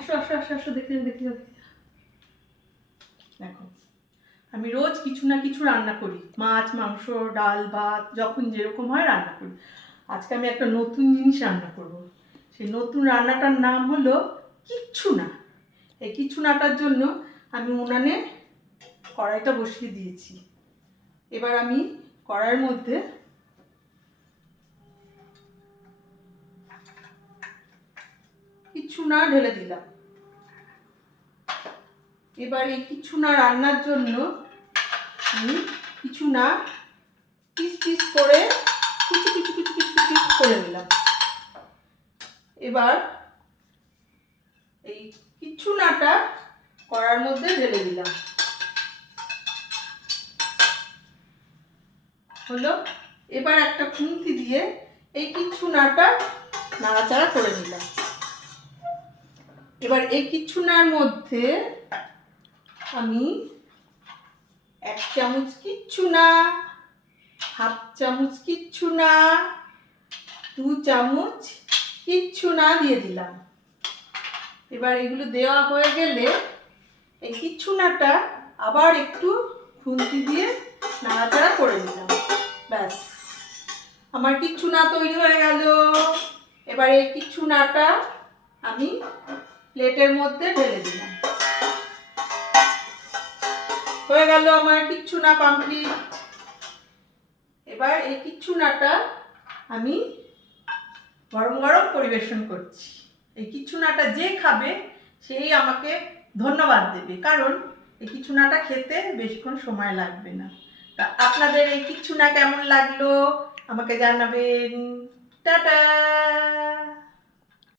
আসো আসো আসো আসো, দেখে যাও দেখে যাও। দেখো, আমি রোজ কিছু না কিছু রান্না করি, মাছ মাংস ডাল ভাত যখন যেরকম হয় রান্না করি। আজকে আমি একটা নতুন জিনিস রান্না করব। সেই নতুন রান্নাটার নাম হলো কিচ্ছু না। এই কিচ্ছু নাটার জন্য আমি উনানে কড়াইটা বসিয়ে দিয়েছি। এবার আমি কড়াইয়ের মধ্যে কিচ্ছু না ঢেলে দিলাম। এবার এই কিছু না রান্নার জন্য আমি কিছু না পিস পিস করে কুচি কুচি কুচি কুচি পিস করে নিলাম। এবার এই কিছু নাটা কড়ার মধ্যে ঢেলে দিলাম। হলো। এবার একটা খুন্তি দিয়ে এই কিছু নাটা নাড়াচাড়া করে নিলাম। এবার এই কিছু নার মধ্যে আমি 1 চামচ কিচ্ছু না, হাফ চামচ কিচ্ছু না, 2 চামচ কিচ্ছু না দিয়ে দিলাম। এবার এগুলো দেওয়া হয়ে গেলে এই কিচ্ছু নাটা আবার একটু খুন্তি দিয়ে নাড়াচাড়া করে নিলাম। ব্যাস, আমার কিচ্ছু না তৈরি হয়ে গেল। এবার এই কিচ্ছু নাটা আমি প্লেটের মধ্যে ঢেলে দিলাম। হয়ে গেল আমার কিচ্ছু না কমপ্লিট। এবার এই কিচ্ছু নাটা আমি গরম গরম পরিবেশন করছি। এই কিচ্ছু নাটা যে খাবে সেই আমাকে ধন্যবাদ দেবে, কারণ এই কিচ্ছু নাটা খেতে বেশিক্ষণ সময় লাগবে না। তা আপনাদের এই কিচ্ছু না কেমন লাগলো আমাকে জানাবেন। টাটা।